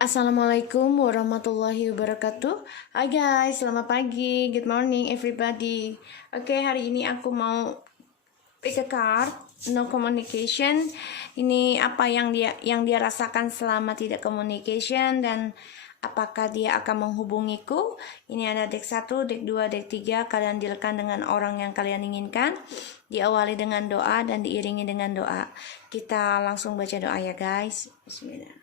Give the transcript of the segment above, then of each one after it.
Assalamualaikum warahmatullahi wabarakatuh. Hai guys, selamat pagi. Good morning everybody. Oke, hari ini aku mau pick a card, no communication. Ini apa yang dia rasakan selama tidak communication dan apakah dia akan menghubungiku. Ini ada deck 1, deck 2, deck 3. Kalian dealkan dengan orang yang kalian inginkan. Diawali dengan doa dan diiringi dengan doa. Kita langsung baca doa ya guys. Bismillah.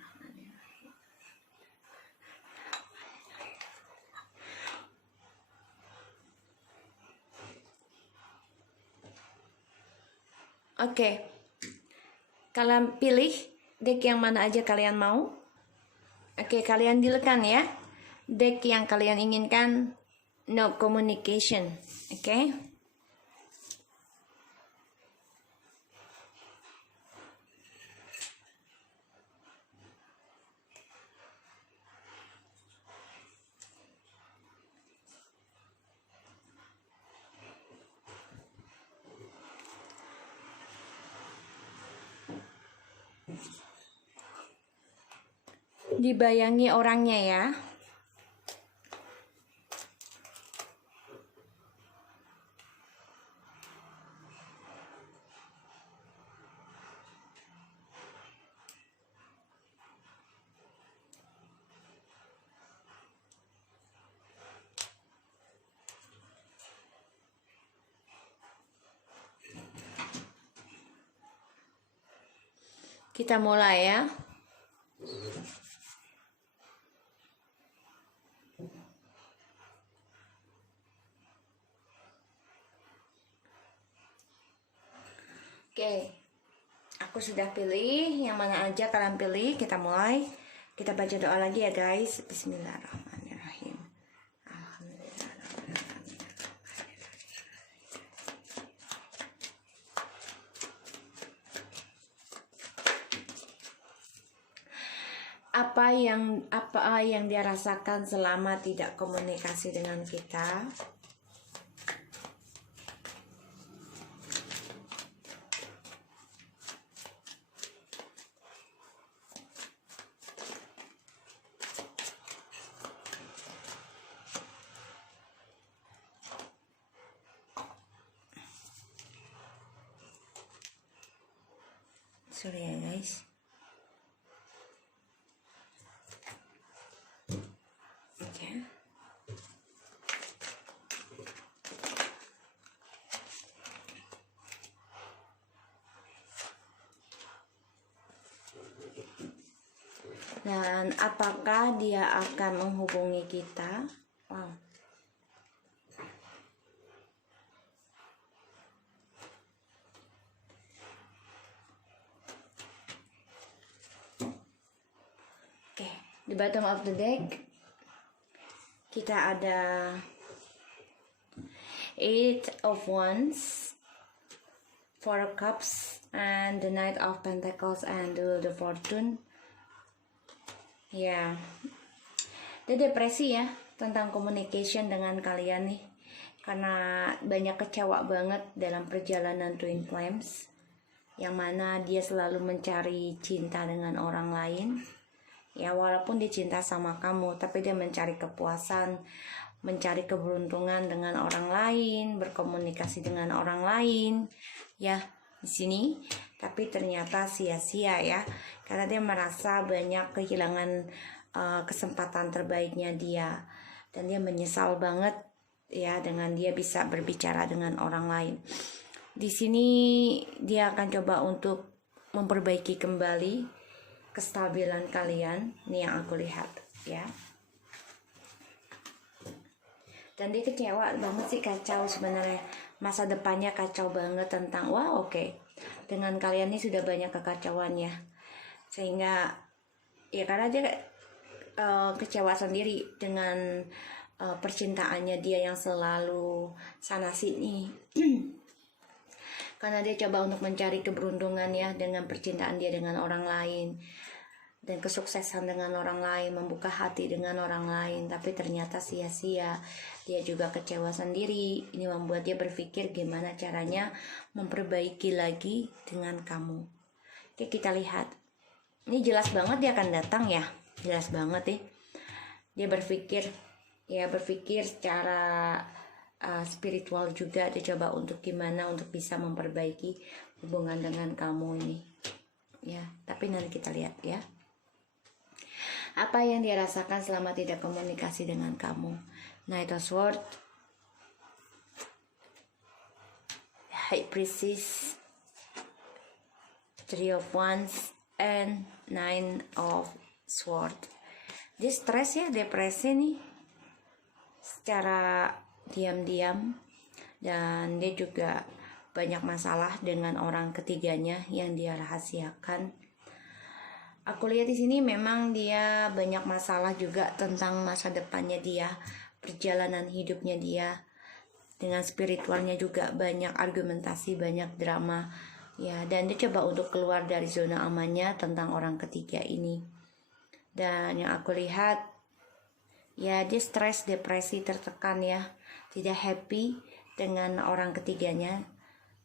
Oke, kalian pilih deck yang mana aja kalian mau. Oke, kalian dealkan ya deck yang kalian inginkan, no communication. Oke. Dibayangi orangnya ya. Kita mulai ya. Oke, aku sudah pilih yang mana aja kalian pilih. Kita mulai. Kita baca doa lagi ya guys. Bismillahirrahmanirrahim. Apa yang dia rasakan selama tidak komunikasi dengan kita? Sorry ya guys. Oke. Dan apakah dia akan menghubungi kita? Wow. Oke, di bottom of the deck kita ada Eight of Wands, Four of Cups, and the Knight of Pentacles and the Wheel of Fortune. Ya, dia depresi ya tentang communication dengan kalian nih, karena banyak kecewa banget dalam perjalanan Twin Flames, yang mana dia selalu mencari cinta dengan orang lain. Ya, walaupun dia cinta sama kamu, tapi dia mencari kepuasan, mencari keberuntungan dengan orang lain, berkomunikasi dengan orang lain. Ya, di sini, tapi ternyata sia-sia ya, karena dia merasa banyak kehilangan kesempatan terbaiknya dia, dan dia menyesal banget ya dengan dia bisa berbicara dengan orang lain. Di sini dia akan coba untuk memperbaiki kembali kestabilan kalian, nih yang aku lihat ya. Dan dia kecewa banget sih, kacau sebenarnya, masa depannya kacau banget tentang oke. Dengan kalian ini sudah banyak kekacauan ya, sehingga ya karena dia kecewa sendiri dengan percintaannya dia yang selalu sana sini. Karena dia coba untuk mencari keberuntungan ya dengan percintaan dia dengan orang lain, dan kesuksesan dengan orang lain, membuka hati dengan orang lain, tapi ternyata sia-sia. Dia juga kecewa sendiri. Ini membuat dia berpikir gimana caranya memperbaiki lagi dengan kamu. Oke, kita lihat. Ini jelas banget dia akan datang ya. jelas banget nih. Dia berpikir secara spiritual juga. Dia coba untuk gimana untuk bisa memperbaiki hubungan dengan kamu ini ya. Tapi nanti kita lihat ya, apa yang dia rasakan selama tidak komunikasi dengan kamu. Knight of Swords, High Priestess, Three of Wands, and Nine of Swords. Dia stres ya, depresi nih secara diam-diam, dan dia juga banyak masalah dengan orang ketiganya yang dia rahasiakan. Aku lihat di sini memang dia banyak masalah juga tentang masa depannya dia, perjalanan hidupnya dia, dengan spiritualnya juga banyak argumentasi, banyak drama ya. Dan dia coba untuk keluar dari zona amannya tentang orang ketiga ini. Dan yang aku lihat ya, dia stres, depresi, tertekan ya, tidak happy dengan orang ketiganya.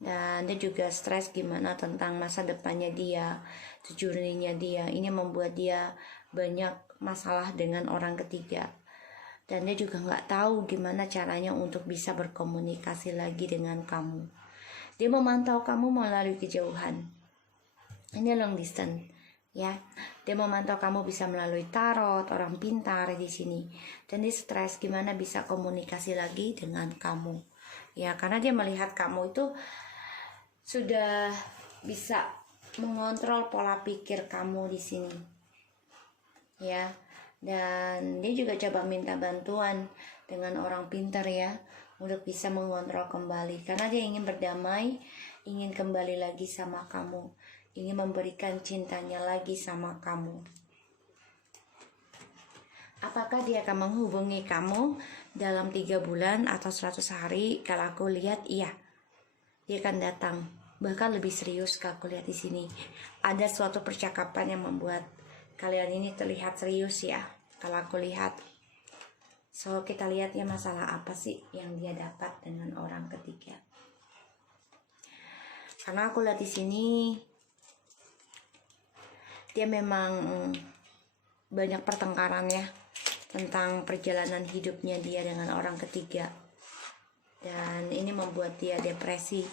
Dan dia juga stres gimana tentang masa depannya dia, journey-nya dia. Ini membuat dia banyak masalah dengan orang ketiga. Dan dia juga nggak tahu gimana caranya untuk bisa berkomunikasi lagi dengan kamu. Dia memantau kamu melalui kejauhan. Ini long distance ya. Dia memantau kamu bisa melalui tarot, orang pintar di sini. Dan dia stres gimana bisa komunikasi lagi dengan kamu. Ya, karena dia melihat kamu itu sudah bisa mengontrol pola pikir kamu di sini. Ya. Dan dia juga coba minta bantuan dengan orang pintar ya, untuk bisa mengontrol kembali. Karena dia ingin berdamai, ingin kembali lagi sama kamu, ingin memberikan cintanya lagi sama kamu. Apakah dia akan menghubungi kamu dalam 3 bulan atau 100 hari? Kalau aku lihat iya, dia akan datang. Bahkan lebih serius kalau aku lihat di sini. Ada suatu percakapan yang membuat kalian ini terlihat serius ya, kalau aku lihat. So, kita lihat ya, masalah apa sih yang dia dapat dengan orang ketiga. Karena aku lihat di sini dia memang banyak pertengkaran ya tentang perjalanan hidupnya dia dengan orang ketiga. Dan ini membuat dia depresi,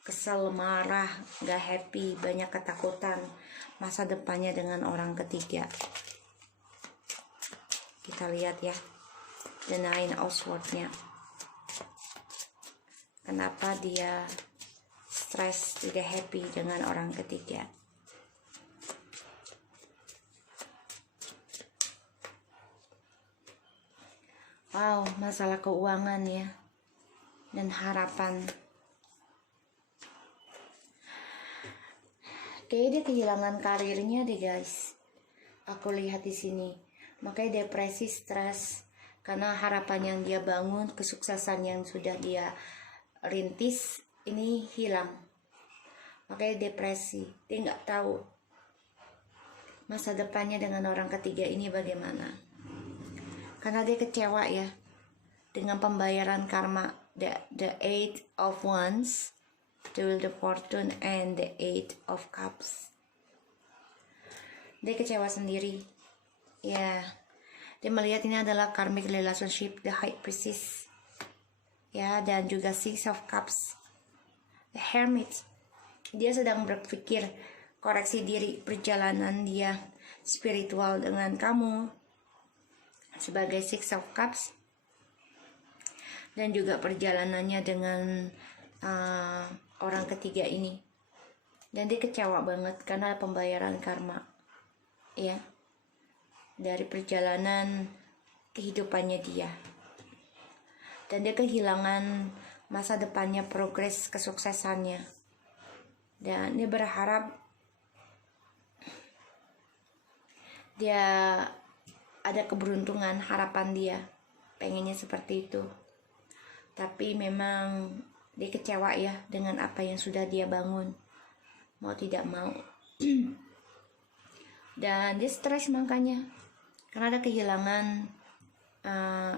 kesel, marah, gak happy, banyak ketakutan masa depannya dengan orang ketiga. Kita lihat ya, The Nine of Swords-nya. Kenapa dia stres, tidak happy dengan orang ketiga. Wow, masalah keuangan ya, dan harapan. Kayaknya dia kehilangan karirnya deh guys. Aku lihat di sini. Makanya depresi, stres, karena harapan yang dia bangun, kesuksesan yang sudah dia rintis ini hilang. Makanya depresi. Dia nggak tahu masa depannya dengan orang ketiga ini bagaimana. Karena dia kecewa ya dengan pembayaran karma. The Eight of Wands, the Wheel of Fortune, and the Eight of Cups. Dia kecewa sendiri ya. Dia melihat ini adalah karmic relationship, the High Priestess ya, dan juga Six of Cups, the Hermit. Dia sedang berpikir koreksi diri perjalanan dia spiritual dengan kamu sebagai Six of Cups, dan juga perjalanannya dengan orang ketiga ini. Dan dia kecewa banget karena pembayaran karma ya, dari perjalanan kehidupannya dia. Dan dia kehilangan masa depannya, progres kesuksesannya. Dan dia berharap dia ada keberuntungan, harapan dia pengennya seperti itu. Tapi memang dia kecewa ya dengan apa yang sudah dia bangun, mau tidak mau. Dan dia stres makanya, karena ada kehilangan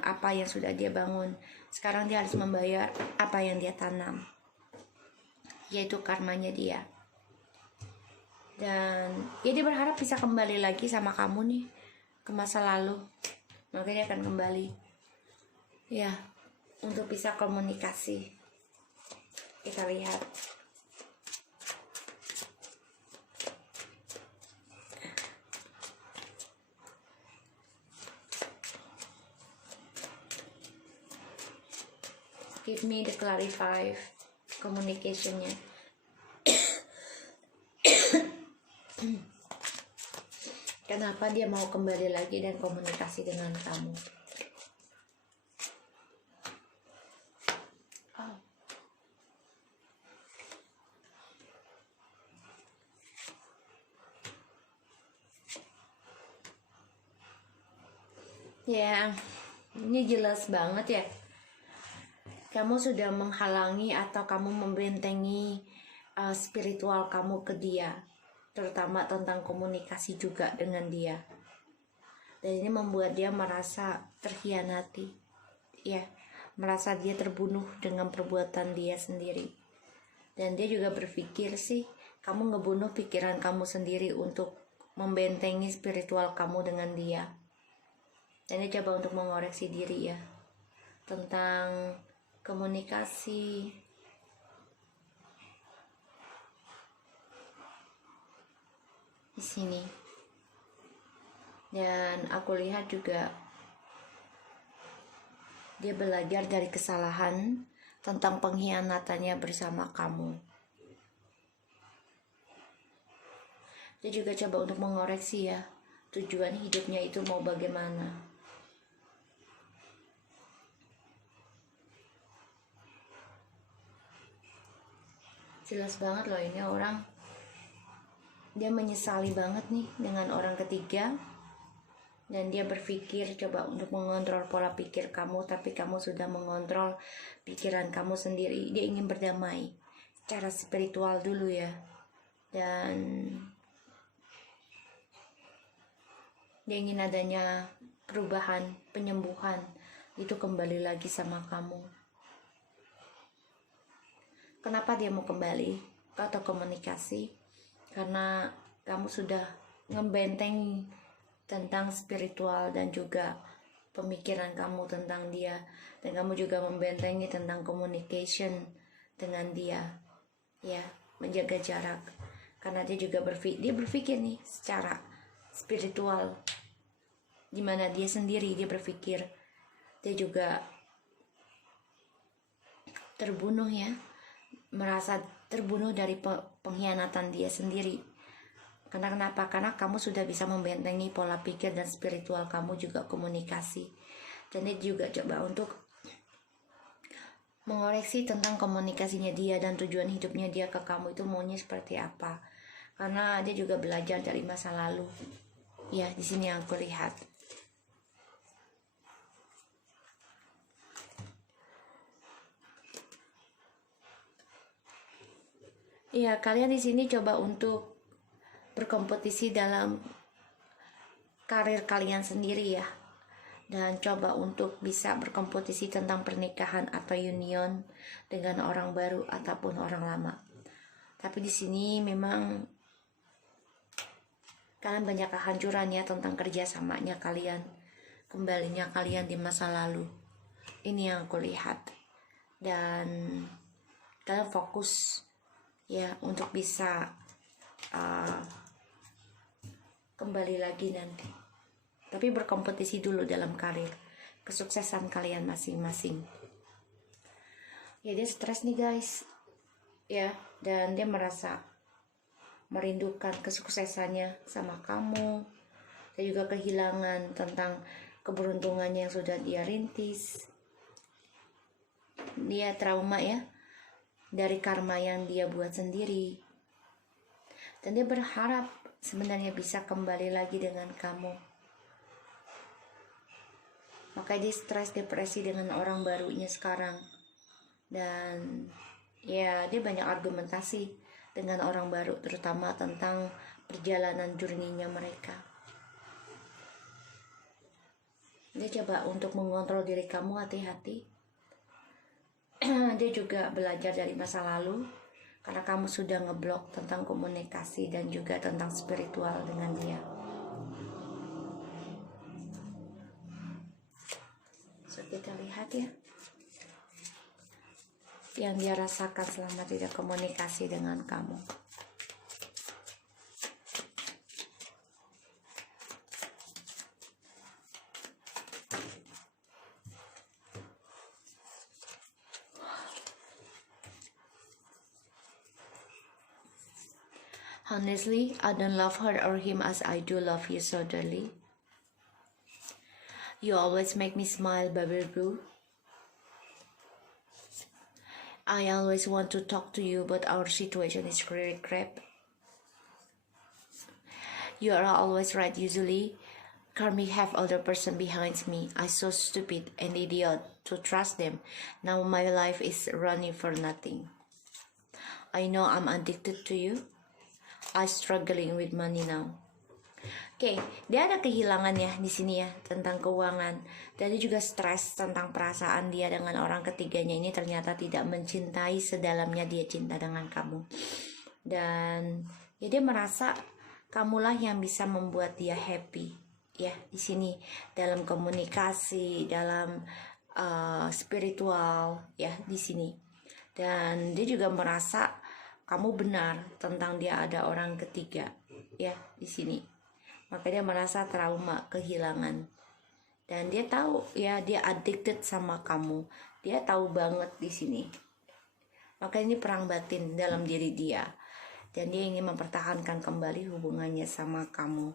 apa yang sudah dia bangun. Sekarang dia harus membayar apa yang dia tanam, yaitu karmanya dia. Dan ya, dia berharap bisa kembali lagi sama kamu nih, ke masa lalu, maka dia akan kembali ya untuk bisa komunikasi. Kita lihat. Give me the clarify communication-nya. Kenapa dia mau kembali lagi dan komunikasi dengan kamu? Oh. Ya, ini jelas banget ya. Kamu sudah menghalangi atau kamu membentengi spiritual kamu ke dia, terutama tentang komunikasi juga dengan dia. Dan ini membuat dia merasa terhianati, ya, merasa dia terbunuh dengan perbuatan dia sendiri. Dan dia juga berpikir sih, kamu ngebunuh pikiran kamu sendiri untuk membentengi spiritual kamu dengan dia. Dan dia coba untuk mengoreksi diri ya, tentang komunikasi. Di sini. Dan aku lihat juga dia belajar dari kesalahan tentang pengkhianatannya bersama kamu. Dia juga coba untuk mengoreksi ya, tujuan hidupnya itu mau bagaimana. Jelas banget loh, ini orang dia menyesali banget nih dengan orang ketiga. Dan dia berpikir coba untuk mengontrol pola pikir kamu, tapi kamu sudah mengontrol pikiran kamu sendiri. Dia ingin berdamai secara spiritual dulu ya. Dan dia ingin adanya perubahan, penyembuhan. Itu kembali lagi sama kamu. Kenapa dia mau kembali atau komunikasi? Karena kamu sudah ngebenteng tentang spiritual dan juga pemikiran kamu tentang dia, dan kamu juga membentengi tentang communication dengan dia ya, menjaga jarak, karena dia juga berpikir nih secara spiritual, dimana dia sendiri dia berpikir dia juga terbunuh ya, merasa terbunuh dari pengkhianatan dia sendiri. Karena kenapa? Karena kamu sudah bisa membentengi pola pikir dan spiritual kamu juga komunikasi. Dan dia juga coba untuk mengoreksi tentang komunikasinya dia dan tujuan hidupnya dia ke kamu itu maunya seperti apa. Karena dia juga belajar dari masa lalu. Ya, di sini yang aku lihat. Ya, kalian di sini coba untuk berkompetisi dalam karir kalian sendiri ya, dan coba untuk bisa berkompetisi tentang pernikahan atau union dengan orang baru ataupun orang lama. Tapi di sini memang kalian banyak kehancuran ya tentang kerjasamanya kalian, kembalinya kalian di masa lalu. Ini yang aku lihat. Dan kalian fokus ya untuk bisa kembali lagi nanti, tapi berkompetisi dulu dalam karir, kesuksesan kalian masing-masing. Ya, dia stres nih guys ya, dan dia merasa merindukan kesuksesannya sama kamu. Dia juga kehilangan tentang keberuntungannya yang sudah dia rintis. Dia trauma ya dari karma yang dia buat sendiri, dan dia berharap sebenarnya bisa kembali lagi dengan kamu. Makanya dia stres, depresi dengan orang barunya sekarang. Dan ya, dia banyak argumentasi dengan orang baru, terutama tentang perjalanan journey-nya mereka. Dia coba untuk mengontrol diri kamu, hati-hati. Dia juga belajar dari masa lalu, karena kamu sudah ngeblok tentang komunikasi dan juga tentang spiritual dengan dia. kita lihat ya, yang dia rasakan selama tidak komunikasi dengan kamu. Honestly, I don't love her or him as I do love you so dearly. You always make me smile, baby boo. I always want to talk to you, but our situation is really crap. You are always right usually. Karmi have other person behind me. I so stupid and idiot to trust them. Now my life is running for nothing. I know I'm addicted to you. I struggling with money now. Oke, dia ada kehilangan ya di sini ya tentang keuangan. Dan dia juga stres tentang perasaan dia dengan orang ketiganya ini ternyata tidak mencintai sedalamnya dia cinta dengan kamu. Dan ya dia merasa kamulah yang bisa membuat dia happy ya di sini dalam komunikasi, dalam spiritual ya di sini. Dan dia juga merasa kamu benar tentang dia ada orang ketiga ya di sini. Maka dia merasa trauma kehilangan. Dan dia tahu ya dia addicted sama kamu. Dia tahu banget di sini. Maka ini perang batin dalam diri dia. Dan dia ingin mempertahankan kembali hubungannya sama kamu.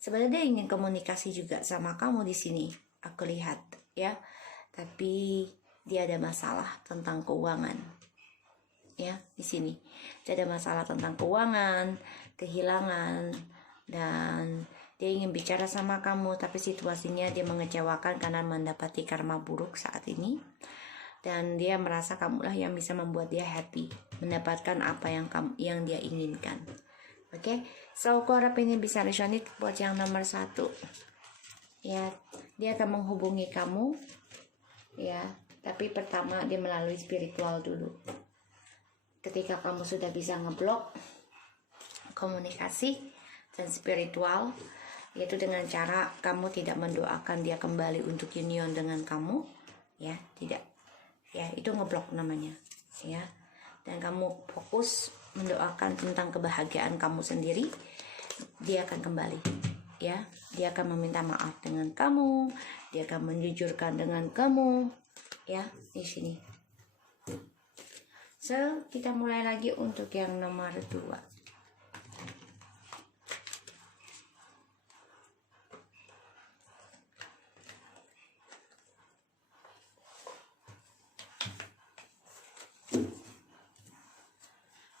Sebenarnya dia ingin komunikasi juga sama kamu di sini. Aku lihat ya. Tapi dia ada masalah tentang keuangan. Ya di sini dia ada masalah tentang keuangan, kehilangan, dan dia ingin bicara sama kamu tapi situasinya dia mengecewakan karena mendapati karma buruk saat ini. Dan dia merasa kamulah yang bisa membuat dia happy, mendapatkan apa yang dia inginkan. Oke, so aku harap ini bisa resonate buat yang nomor 1 ya. Dia akan menghubungi kamu ya, tapi pertama dia melalui spiritual dulu. Ketika kamu sudah bisa ngeblok komunikasi dan spiritual, yaitu dengan cara kamu tidak mendoakan dia kembali untuk union dengan kamu, ya tidak, ya itu ngeblok namanya, ya. Dan kamu fokus mendoakan tentang kebahagiaan kamu sendiri, dia akan kembali, ya. Dia akan meminta maaf dengan kamu, dia akan menjujurkan dengan kamu, ya di sini. So, kita mulai lagi untuk yang nomor 2.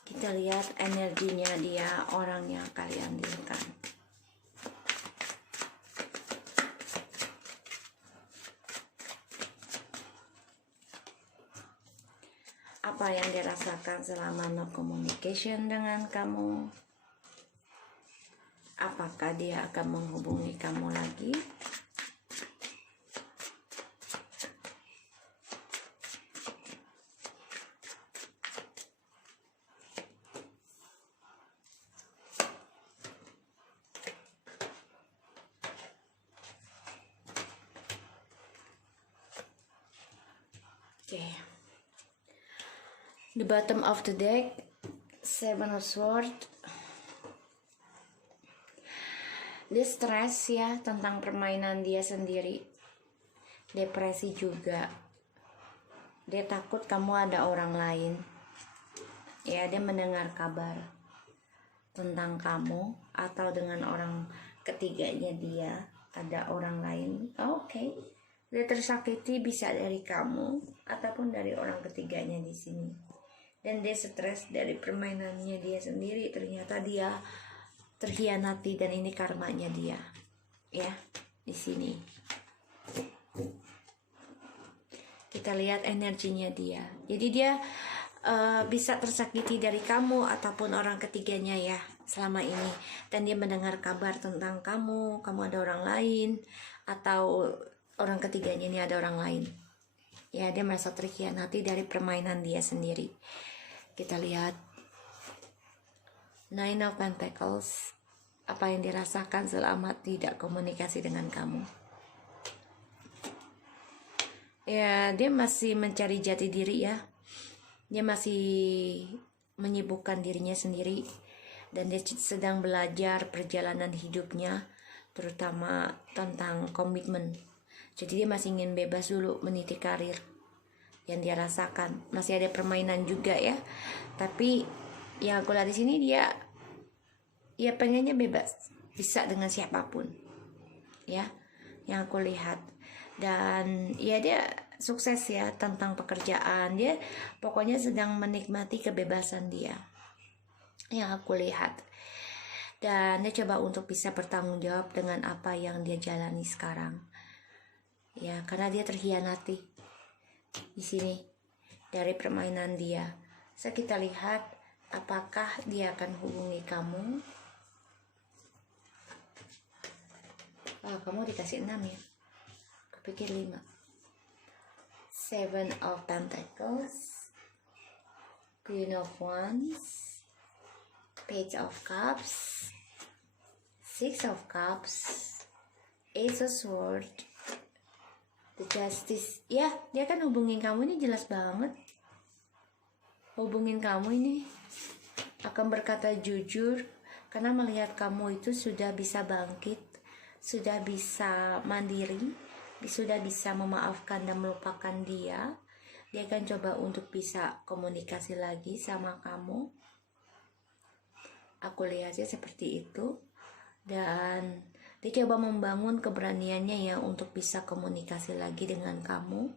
Kita lihat energinya dia, orang yang kalian dealkan. Apa yang dia rasakan selama no communication dengan kamu? Apakah dia akan menghubungi kamu lagi? Okay. The bottom of the deck, 7 of Swords. Dia stres ya tentang permainan dia sendiri. Depresi juga. Dia takut kamu ada orang lain. Ya, dia mendengar kabar tentang kamu atau dengan orang ketiganya dia ada orang lain. Oke. Dia tersakiti bisa dari kamu ataupun dari orang ketiganya di sini. Dan dia stres dari permainannya dia sendiri. Ternyata dia terhianati dan ini karmanya dia. Ya, di sini. Kita lihat energinya dia. Jadi dia bisa tersakiti dari kamu ataupun orang ketiganya ya selama ini. Dan dia mendengar kabar tentang kamu ada orang lain, atau orang ketiganya ini ada orang lain. Ya, dia merasa terhianati dari permainan dia sendiri. Kita lihat 9 of Pentacles. Apa yang dirasakan selama tidak komunikasi dengan kamu? Ya, dia masih mencari jati diri ya. Dia masih menyibukkan dirinya sendiri, dan dia sedang belajar perjalanan hidupnya, terutama tentang komitmen. Jadi dia masih ingin bebas dulu meniti karir yang dia rasakan. Masih ada permainan juga ya, tapi yang aku lihat di sini dia ya pengennya bebas, bisa dengan siapapun ya, yang aku lihat. Dan ya dia sukses ya tentang pekerjaan, dia pokoknya sedang menikmati kebebasan dia yang aku lihat. Dan dia coba untuk bisa bertanggung jawab dengan apa yang dia jalani sekarang ya, karena dia terhianati di sini dari permainan dia. So kita lihat apakah dia akan hubungi kamu. Kamu dikasih 6 ya, kepikir 5. Seven of Pentacles, Queen of Wands, Page of Cups, Six of Cups, Ace of Swords, The Justice. Ya, dia kan hubungin kamu ini jelas banget. Hubungin kamu ini akan berkata jujur, karena melihat kamu itu sudah bisa bangkit, sudah bisa mandiri, sudah bisa memaafkan dan melupakan dia. Dia akan coba untuk bisa komunikasi lagi sama kamu. Aku lihatnya seperti itu. Dan dia coba membangun keberaniannya ya untuk bisa komunikasi lagi dengan kamu,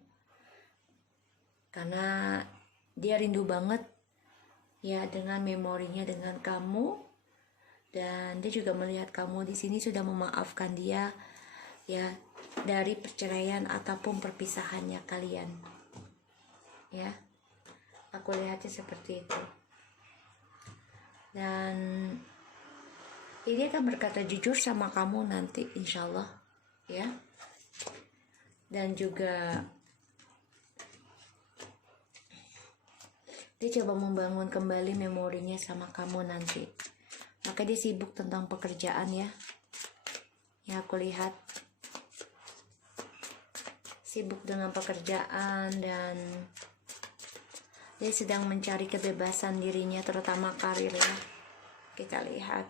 karena dia rindu banget ya dengan memorinya dengan kamu. Dan dia juga melihat kamu di sini sudah memaafkan dia ya dari perceraian ataupun perpisahannya kalian ya. Aku lihatnya seperti itu. Dan ini akan berkata jujur sama kamu nanti insya Allah ya. Dan juga dia coba membangun kembali memorinya sama kamu nanti. Maka dia sibuk tentang pekerjaan ya. Ya aku lihat sibuk dengan pekerjaan, dan dia sedang mencari kebebasan dirinya, terutama karir ya. Kita lihat.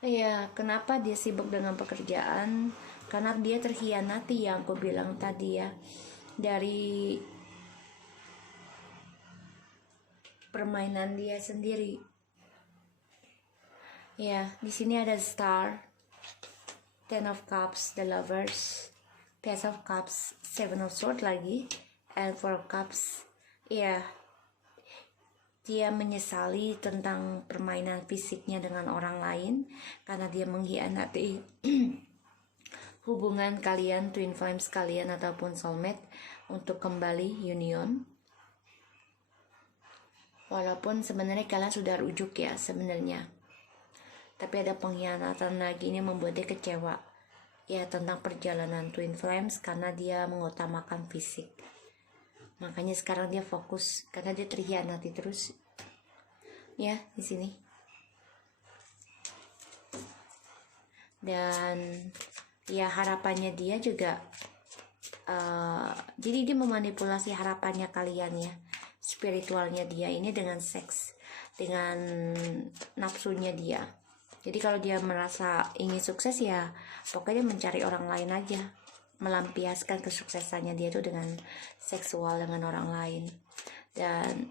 Ya, kenapa dia sibuk dengan pekerjaan? Karena dia terhianati yang aku bilang tadi ya, dari permainan dia sendiri. Ya, di sini ada Star, Ten of Cups, The Lovers, Page of Cups, Seven of Swords lagi, and Four of Cups. Ya, dia menyesali tentang permainan fisiknya dengan orang lain, karena dia mengkhianati hubungan kalian, twin flames kalian ataupun soulmate, untuk kembali union. Walaupun sebenarnya kalian sudah rujuk ya sebenarnya, tapi ada pengkhianatan lagi, ini membuat dia kecewa ya tentang perjalanan twin flames, karena dia mengutamakan fisik. Makanya sekarang dia fokus karena dia terhianati terus ya di sini. Dan ya harapannya dia juga jadi dia memanipulasi harapannya kalian ya, spiritualnya dia ini dengan seks, dengan nafsunya dia. Jadi kalau dia merasa ingin sukses ya pokoknya mencari orang lain aja, melampiaskan kesuksesannya dia itu dengan seksual dengan orang lain. Dan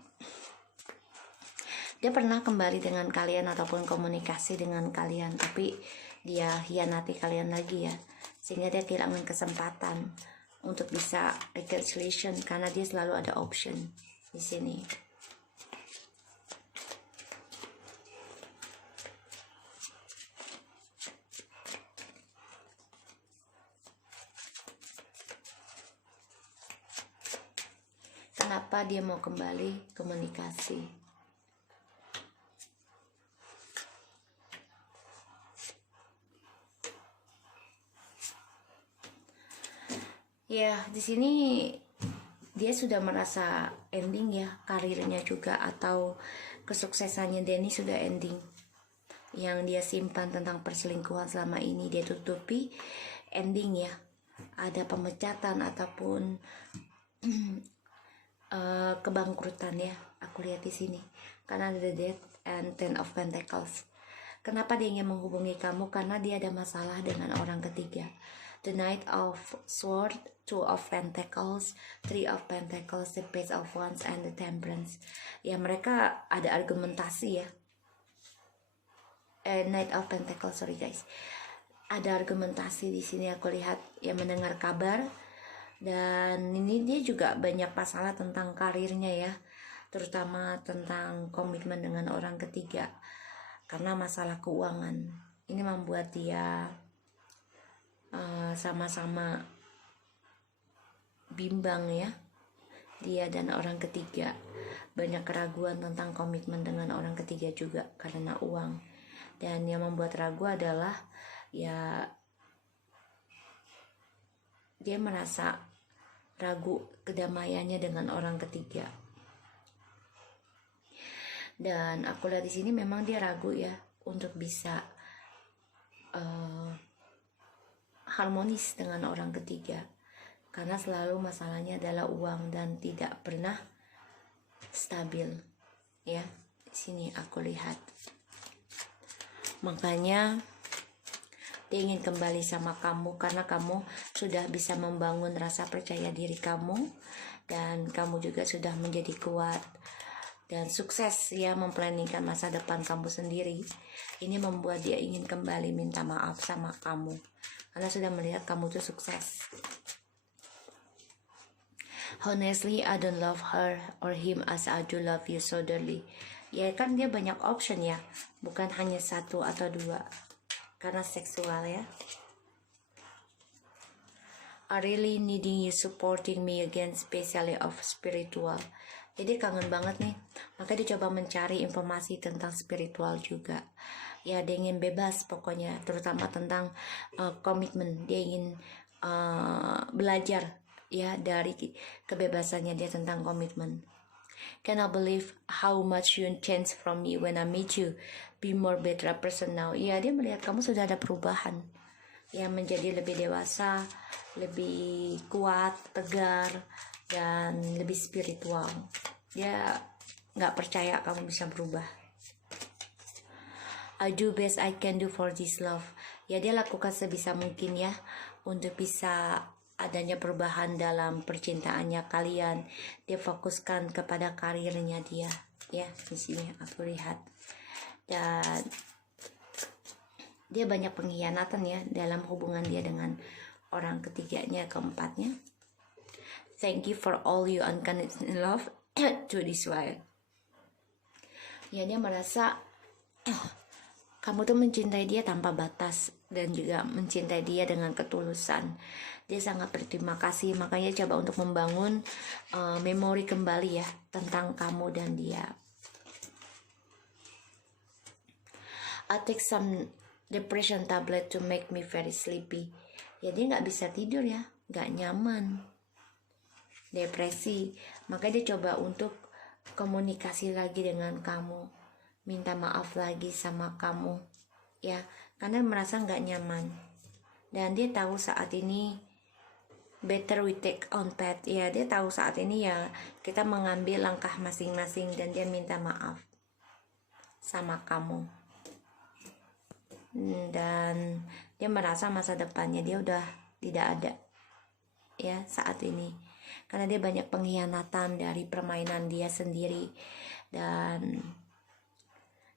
dia pernah kembali dengan kalian ataupun komunikasi dengan kalian, tapi dia hianati kalian lagi ya, sehingga dia kehilangan kesempatan untuk bisa reconciliation, karena dia selalu ada option di sini. Kenapa dia mau kembali komunikasi? Ya, di sini dia sudah merasa ending ya, karirnya juga atau kesuksesannya dia ini sudah ending. Yang dia simpan tentang perselingkuhan selama ini dia tutupi, ending ya, ada pemecatan ataupun kebangkrutan ya, aku lihat di sini karena ada the Death and Ten of Pentacles. Kenapa dia ingin menghubungi kamu? Karena dia ada masalah dengan orang ketiga. The Knight of Swords, Two of Pentacles, Three of Pentacles, the Page of Wands, and the Temperance. Ya, mereka ada argumentasi ya. Knight of Pentacles, sorry guys. Ada argumentasi di sini aku lihat, ya, mendengar kabar. Dan ini dia juga banyak masalah tentang karirnya ya, terutama tentang komitmen dengan orang ketiga. Karena masalah keuangan ini membuat dia sama-sama bimbang ya, dia dan orang ketiga. Banyak keraguan tentang komitmen dengan orang ketiga juga karena uang. Dan yang membuat ragu adalah ya, dia merasa ragu kedamaiannya dengan orang ketiga. Dan aku lihat di sini memang dia ragu ya untuk bisa harmonis dengan orang ketiga, karena selalu masalahnya adalah uang dan tidak pernah stabil ya. Di sini aku lihat. Makanya dia ingin kembali sama kamu karena kamu sudah bisa membangun rasa percaya diri kamu, dan kamu juga sudah menjadi kuat dan sukses ya memplanningkan masa depan kamu sendiri. Ini membuat dia ingin kembali minta maaf sama kamu karena sudah melihat kamu tuh sukses. Honestly, I don't love her or him as I do love you so dearly. Ya kan dia banyak option ya, bukan hanya satu atau dua, karena seksual ya. I really needing you supporting me again, especially of spiritual. Jadi kangen banget nih, maka dia coba mencari informasi tentang spiritual juga. Ya, dia ingin bebas pokoknya, terutama tentang komitmen. Dia ingin belajar ya dari kebebasannya dia tentang komitmen. Cannot believe how much you change from me when I meet you. Be more better person now. Ya, dia melihat kamu sudah ada perubahan. Ya, menjadi lebih dewasa, lebih kuat, tegar, dan lebih spiritual. Dia nggak percaya kamu bisa berubah. I do best I can do for this love. Ya, dia lakukan sebisa mungkin ya untuk bisa adanya perubahan dalam percintaannya kalian. Dia fokuskan kepada karirnya dia ya. Di sini aku lihat. Dan dia banyak pengkhianatan ya dalam hubungan dia dengan orang ketiganya, keempatnya. Thank you for all you unconditional love to this world. Ya, dia merasa kamu tuh mencintai dia tanpa batas dan juga mencintai dia dengan ketulusan. Dia sangat berterima kasih, makanya coba untuk membangun memori kembali ya tentang kamu dan dia. I take some depression tablet to make me very sleepy. Ya, dia nggak bisa tidur ya, nggak nyaman, depresi. Maka dia coba untuk komunikasi lagi dengan kamu, minta maaf lagi sama kamu ya, karena merasa nggak nyaman. Dan dia tahu saat ini better we take on path ya, dia tahu saat ini ya kita mengambil langkah masing-masing, dan dia minta maaf sama kamu. Dan dia merasa masa depannya dia udah tidak ada ya saat ini, karena dia banyak pengkhianatan dari permainan dia sendiri. Dan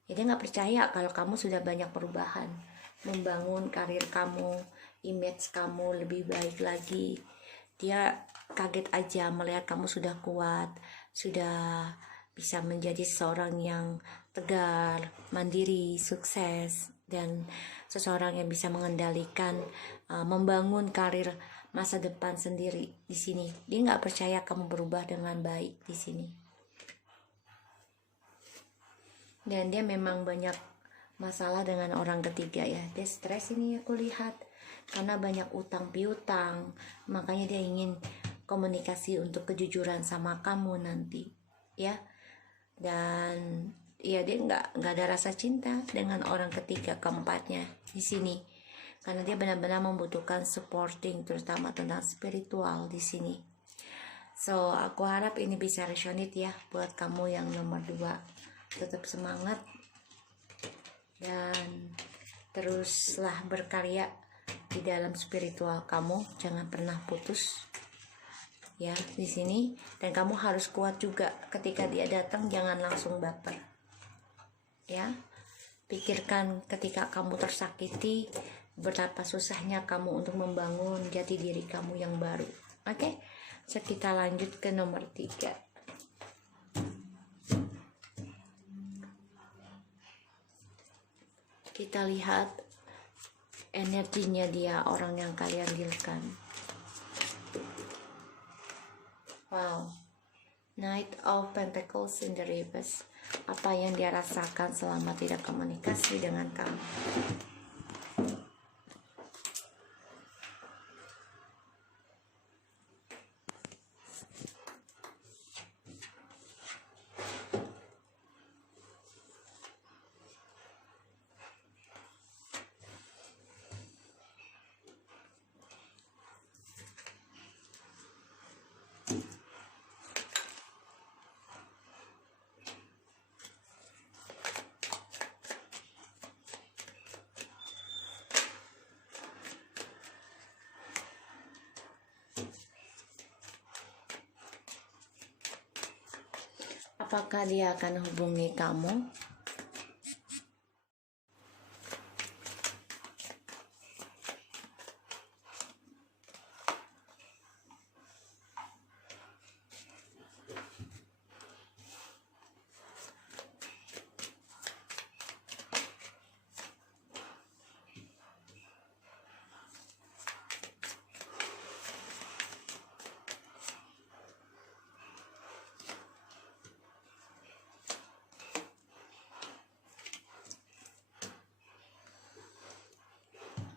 ya, dia nggak percaya kalau kamu sudah banyak perubahan, membangun karir kamu, image kamu lebih baik lagi. Dia kaget aja melihat kamu sudah kuat, sudah bisa menjadi seorang yang tegar, mandiri, sukses, dan seseorang yang bisa mengendalikan, membangun karir masa depan sendiri di sini. Dia nggak percaya kamu berubah dengan baik di sini. Dan dia memang banyak masalah dengan orang ketiga ya. Dia stres ini aku lihat karena banyak utang piutang. Makanya dia ingin komunikasi untuk kejujuran sama kamu nanti, ya. Dan ya dia nggak ada rasa cinta dengan orang ketiga keempatnya di sini, karena dia benar-benar membutuhkan supporting, terutama tentang spiritual di sini. So aku harap ini bisa resonate ya buat kamu yang nomor 2. Tetap semangat dan teruslah berkarya di dalam spiritual kamu, jangan pernah putus ya di sini. Dan kamu harus kuat juga ketika dia datang, jangan langsung baper ya. Pikirkan ketika kamu tersakiti, betapa susahnya kamu untuk membangun jati diri kamu yang baru. Oke, so kita lanjut ke nomor 3. Kita lihat energinya dia, orang yang kalian dealkan. Wow, Knight of Pentacles in the reverse. Apa yang dia rasakan selama tidak komunikasi dengan kamu? Apakah dia akan hubungi kamu?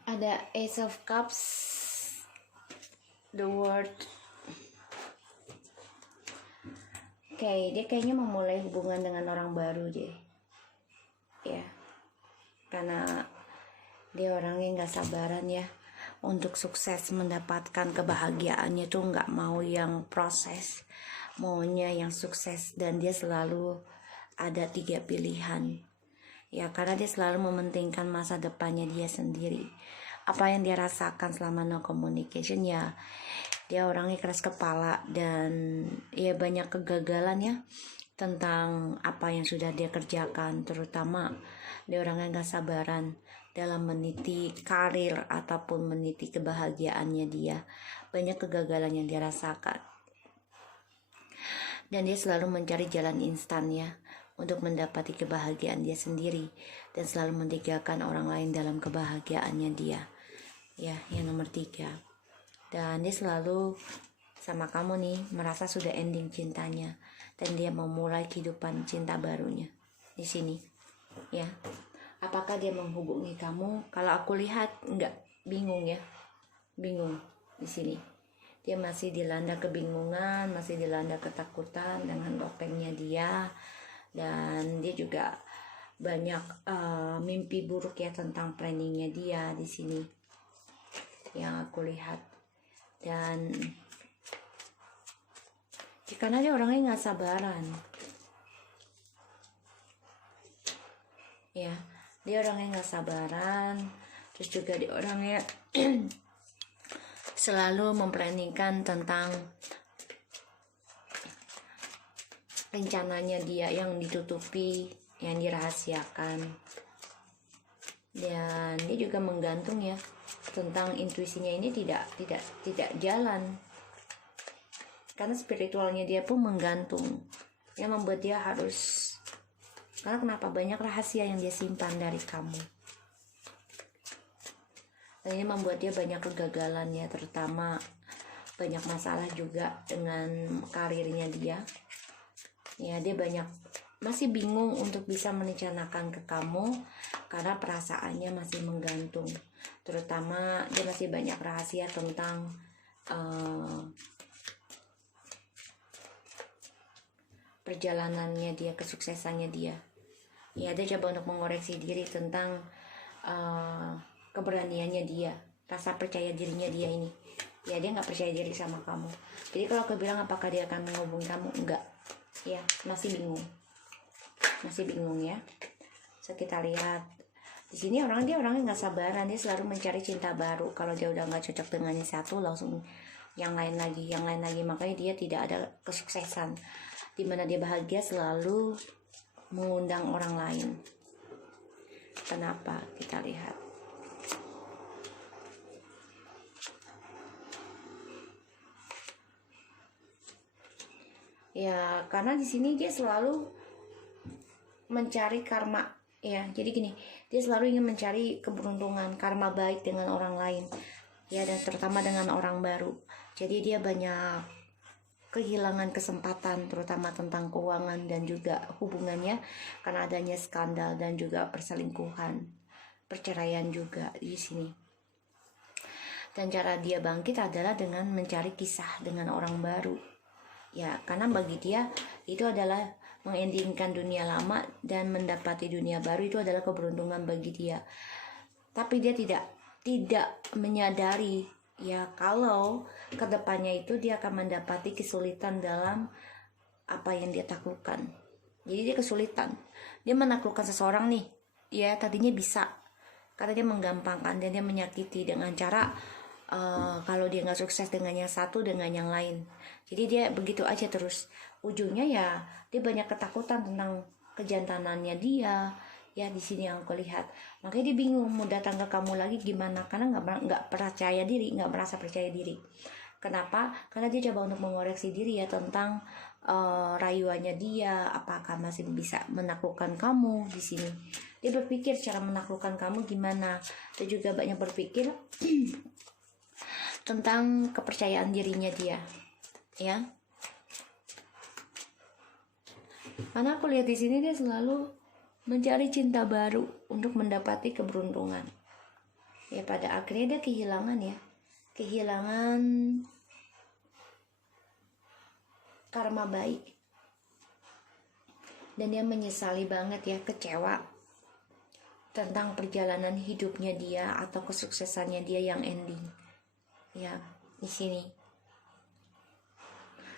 Ada Ace of Cups, the World. Oke, dia kayaknya memulai hubungan dengan orang baru deh, ya, karena dia orangnya nggak sabaran ya untuk sukses mendapatkan kebahagiaannya, tuh nggak mau yang proses, maunya yang sukses. Dan dia selalu ada 3 pilihan ya, karena dia selalu mementingkan masa depannya dia sendiri. Apa yang dia rasakan selama no communication ya, dia orangnya keras kepala dan ya banyak kegagalan ya tentang apa yang sudah dia kerjakan. Terutama dia orangnya gak sabaran dalam meniti karir ataupun meniti kebahagiaannya dia. Banyak kegagalan yang dia rasakan, dan dia selalu mencari jalan instan ya untuk mendapati kebahagiaan dia sendiri, dan selalu meninggalkan orang lain dalam kebahagiaannya dia ya, yang nomor 3. Dan dia selalu sama kamu nih merasa sudah ending cintanya, dan dia mau mulai kehidupan cinta barunya di sini ya. Apakah dia menghubungi kamu? Kalau aku lihat enggak, bingung ya, bingung di sini. Dia masih dilanda kebingungan, masih dilanda ketakutan dengan topengnya dia. Dan dia juga banyak mimpi buruk ya tentang planningnya dia di sini yang aku lihat. Dan karena dia orangnya nggak sabaran ya, dia orangnya nggak sabaran. Terus juga dia orangnya selalu memplanningkan tentang rencananya dia yang ditutupi, yang dirahasiakan. Dan dia juga menggantung ya tentang intuisinya ini tidak jalan, karena spiritualnya dia pun menggantung, yang membuat dia harus, karena kenapa, banyak rahasia yang dia simpan dari kamu. Dan ini membuat dia banyak kegagalan ya, terutama banyak masalah juga dengan karirnya dia ya. Dia masih bingung untuk bisa merencanakan ke kamu karena perasaannya masih menggantung. Terutama dia masih banyak rahasia tentang perjalanannya dia, kesuksesannya dia. Ya, dia coba untuk mengoreksi diri tentang keberaniannya dia, rasa percaya dirinya dia ini. Ya, dia nggak percaya diri sama kamu. Jadi kalau aku bilang apakah dia akan menghubungi kamu, enggak. Ya, masih bingung ya. So, kita lihat di sini dia orangnya nggak sabaran, dia selalu mencari cinta baru. Kalau dia udah nggak cocok dengan yang satu, langsung yang lain lagi. Makanya dia tidak ada kesuksesan. Dimana dia bahagia selalu mengundang orang lain. Kenapa? Kita lihat. Ya, karena di sini dia selalu mencari karma. Ya, jadi gini, dia selalu ingin mencari keberuntungan, karma baik dengan orang lain. Ya, dan terutama dengan orang baru. Jadi dia banyak kehilangan kesempatan, terutama tentang keuangan dan juga hubungannya, karena adanya skandal dan juga perselingkuhan, perceraian juga di sini. Dan cara dia bangkit adalah dengan mencari kisah dengan orang baru. Ya, karena bagi dia itu adalah mengendingkan dunia lama dan mendapati dunia baru, itu adalah keberuntungan bagi dia. Tapi dia tidak menyadari ya kalau kedepannya itu dia akan mendapati kesulitan dalam apa yang dia taklukkan. Jadi dia kesulitan. Dia menaklukkan seseorang nih, ya tadinya bisa, karena dia menggampangkan dan dia menyakiti dengan cara kalau dia nggak sukses dengan yang satu, dengan yang lain. Jadi dia begitu aja terus. Ujungnya ya dia banyak ketakutan tentang kejantanannya dia. Ya, di sini yang aku lihat. Makanya dia bingung mau datang ke kamu lagi gimana, karena nggak percaya diri, nggak merasa percaya diri. Kenapa? Karena dia coba untuk mengoreksi diri ya tentang rayuannya dia, apakah masih bisa menaklukkan kamu di sini. Dia berpikir cara menaklukkan kamu gimana. Dia juga banyak berpikir tentang kepercayaan dirinya dia, ya. Karena aku lihat di sini dia selalu mencari cinta baru untuk mendapati keberuntungan. Ya, pada akhirnya dia kehilangan karma baik. Dan dia menyesali banget ya, kecewa tentang perjalanan hidupnya dia atau kesuksesannya dia yang ending. Ya, di sini.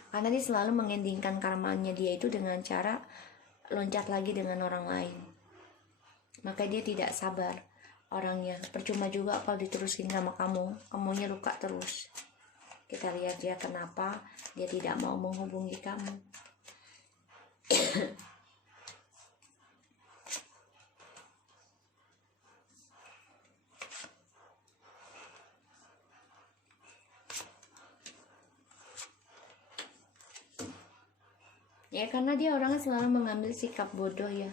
Karena dia selalu mengendingkan karmanya dia itu dengan cara loncat lagi dengan orang lain. Maka dia tidak sabar orangnya. Percuma juga kalau diterusin sama kamunya luka terus. Kita lihat ya kenapa dia tidak mau menghubungi kamu. Ya, karena dia orangnya selalu mengambil sikap bodoh ya.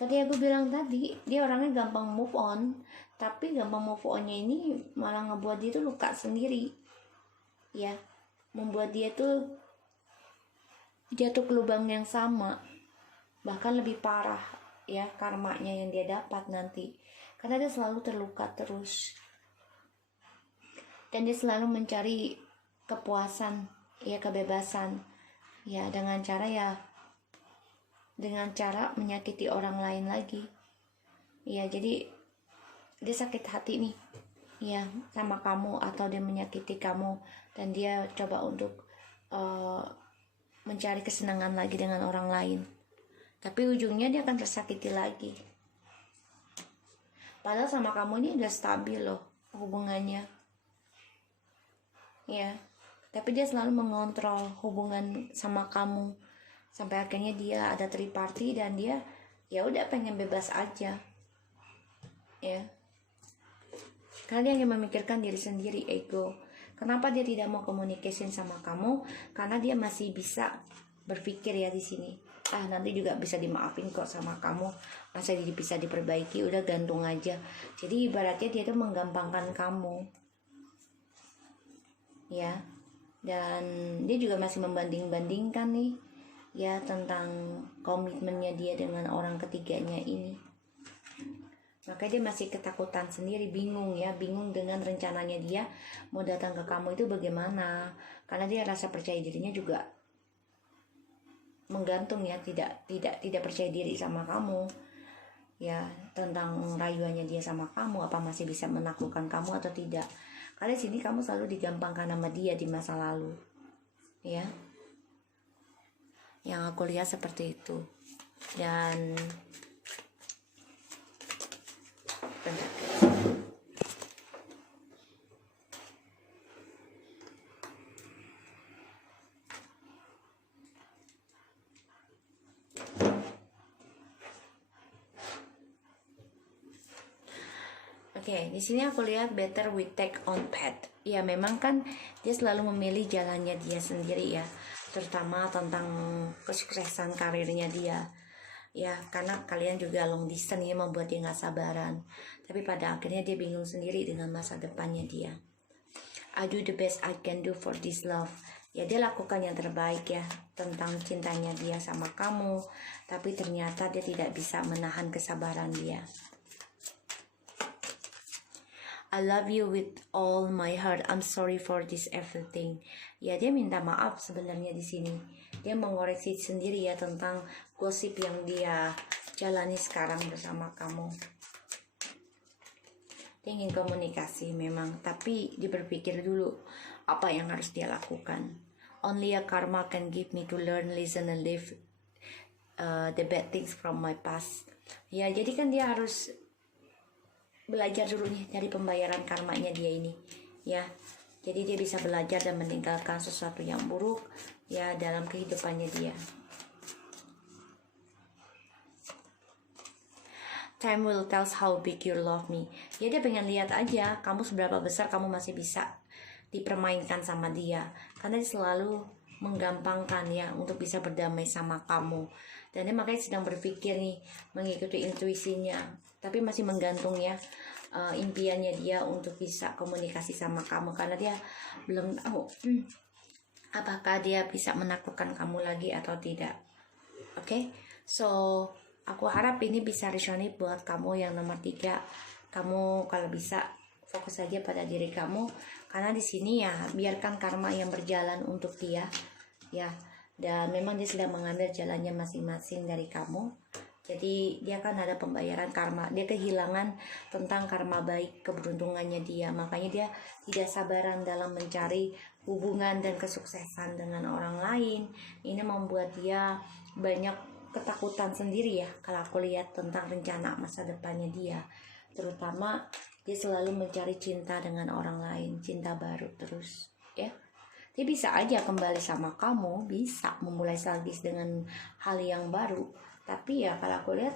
Tadi aku bilang tadi, dia orangnya gampang move on. Tapi gampang move onnya ini malah ngebuat dia tuh luka sendiri. Ya, membuat dia tuh jatuh ke lubang yang sama. Bahkan lebih parah ya karmanya yang dia dapat nanti. Karena dia selalu terluka terus. Dan dia selalu mencari kepuasan, ya kebebasan. Ya, dengan cara menyakiti orang lain lagi. Ya, jadi dia sakit hati nih ya sama kamu, atau dia menyakiti kamu, dan dia coba untuk mencari kesenangan lagi dengan orang lain. Tapi ujungnya dia akan tersakiti lagi. Padahal sama kamu ini udah stabil loh hubungannya. Ya, tapi dia selalu mengontrol hubungan sama kamu sampai akhirnya dia ada third party dan dia ya udah pengen bebas aja. Ya. Karena dia hanya memikirkan diri sendiri, ego. Kenapa dia tidak mau communication sama kamu? Karena dia masih bisa berpikir ya di sini. Nanti juga bisa dimaafin kok sama kamu. Masa bisa diperbaiki, udah gantung aja. Jadi ibaratnya dia tuh menggampangkan kamu. Ya. Dan dia juga masih membanding-bandingkan nih ya tentang komitmennya dia dengan orang ketiganya ini. Makanya dia masih ketakutan sendiri, bingung dengan rencananya dia mau datang ke kamu itu bagaimana. Karena dia rasa percaya dirinya juga menggantung ya, tidak percaya diri sama kamu ya, tentang rayuannya dia sama kamu, apa masih bisa menaklukkan kamu atau tidak. Karena sini kamu selalu digampangkan sama dia di masa lalu ya, yang aku lihat seperti itu. Dan bentar. Oke, di sini aku lihat better we take on path. Ya memang kan dia selalu memilih jalannya dia sendiri ya, terutama tentang kesuksesan karirnya dia. Ya karena kalian juga long distance ya, membuat dia nggak sabaran. Tapi pada akhirnya dia bingung sendiri dengan masa depannya dia. I do the best I can do for this love. Ya dia lakukan yang terbaik ya tentang cintanya dia sama kamu. Tapi ternyata dia tidak bisa menahan kesabaran dia. I love you with all my heart. I'm sorry for this everything. Ya dia minta maaf sebenarnya di sini. Dia mengoreksi sendiri ya tentang gosip yang dia jalani sekarang bersama kamu. Dia ingin komunikasi memang, tapi dia berpikir dulu apa yang harus dia lakukan. Only a karma can give me to learn, listen, and live the bad things from my past. Ya jadi kan dia harus belajar dulu nih dari pembayaran karmanya dia ini ya. Jadi dia bisa belajar dan meninggalkan sesuatu yang buruk ya dalam kehidupannya dia. Time will tell how big you love me. Ya dia pengen lihat aja kamu seberapa besar kamu masih bisa dipermainkan sama dia, karena dia selalu menggampangkan ya untuk bisa berdamai sama kamu. Dan dia makanya sedang berpikir nih, mengikuti intuisinya, tapi masih menggantung ya impiannya dia untuk bisa komunikasi sama kamu, karena dia belum tahu apakah dia bisa menaklukkan kamu lagi atau tidak. Oke, so aku harap ini bisa resonate buat kamu yang nomor 3. Kamu kalau bisa fokus saja pada diri kamu, karena di sini ya biarkan karma yang berjalan untuk dia ya. Dan memang dia sedang mengambil jalannya masing-masing dari kamu. Jadi dia kan ada pembayaran karma. Dia kehilangan tentang karma baik, keberuntungannya dia. Makanya dia tidak sabaran dalam mencari hubungan dan kesuksesan dengan orang lain. Ini membuat dia banyak ketakutan sendiri ya, kalau aku lihat tentang rencana masa depannya dia. Terutama dia selalu mencari cinta dengan orang lain, cinta baru terus ya. Dia bisa aja kembali sama kamu, bisa memulai lagi dengan hal yang baru. Tapi ya kalau aku lihat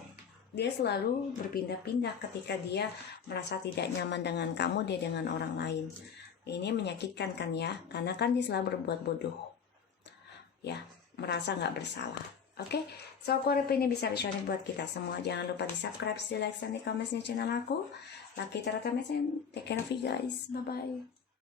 dia selalu berpindah-pindah ketika dia merasa tidak nyaman dengan kamu, dia dengan orang lain. Ini menyakitkan kan ya, karena kan dia selalu berbuat bodoh ya, merasa nggak bersalah. Oke, so aku harap ini bisa resonate buat kita semua. Jangan lupa di subscribe, di like, dan di komen channel aku. Laki Tarot Mesen, take care of you guys, bye bye.